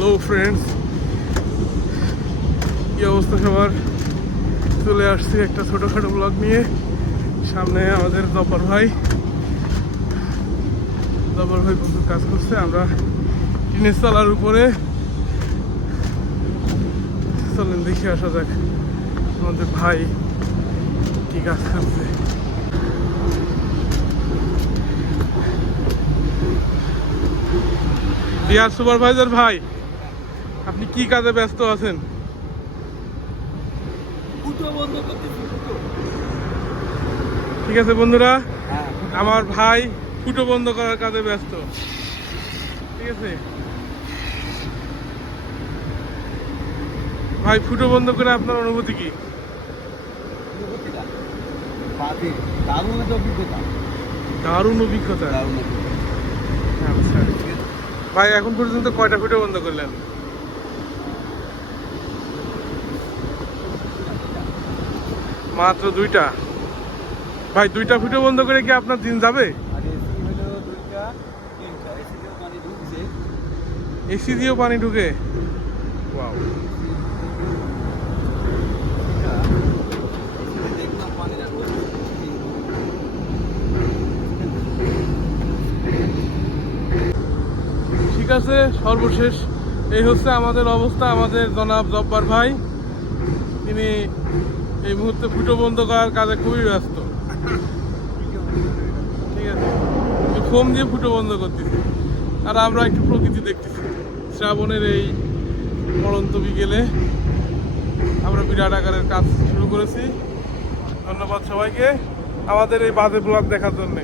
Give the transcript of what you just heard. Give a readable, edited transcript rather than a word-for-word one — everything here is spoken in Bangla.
হ্যালো ফ্রেন্ডস, কি অবস্থা সবার? চলে আসছি একটা ছোটোখাটো ব্লগ নিয়ে। সামনে আমাদের জব্বার ভাই প্রচুর কাজ করছে। আমরা টিনের চালার উপরে চলেন দেখে আসা যাক আমাদের ভাই কি কাজ করছে। ডিয়ার সুপারভাইজার ভাই, আপনি কি কাজে ব্যস্ত আছেন? ঠিক আছে বন্ধুরা, আমার ভাই ফুটো বন্ধ করার কাজে ব্যস্ত। ঠিক আছে ভাই, ফুটো বন্ধ করে আপনার অনুভূতি কি? দারুণ অভিজ্ঞতা। আচ্ছা ভাই, এখন পর্যন্ত কয়টা ফুটো বন্ধ করলেন? মাত্র 2টা। ভাই 2টা ফুটো বন্ধ করে কি আপনার দিন যাবে? এসি দিয়েও পানি ঢুকে? ওয়াও। ঠিক আছে, সর্বশেষ এই হচ্ছে আমাদের অবস্থা। আমাদের জনাব জব্বার ভাই, তিনি এই মুহূর্তে ফুটো বন্ধ করার কাজে খুবই ব্যস্ত। ঠিক আছে, ফোম দিয়ে ফুটো বন্ধ করতেছি, আর আমরা একটু প্রকৃতি দেখতেছি। শ্রাবণের এই পড়ন্ত বিকেলে আমরা বিরাট আকারের কাজ শুরু করেছি। ধন্যবাদ সবাইকে আমাদের এই বাজে ব্লগ দেখার জন্যে।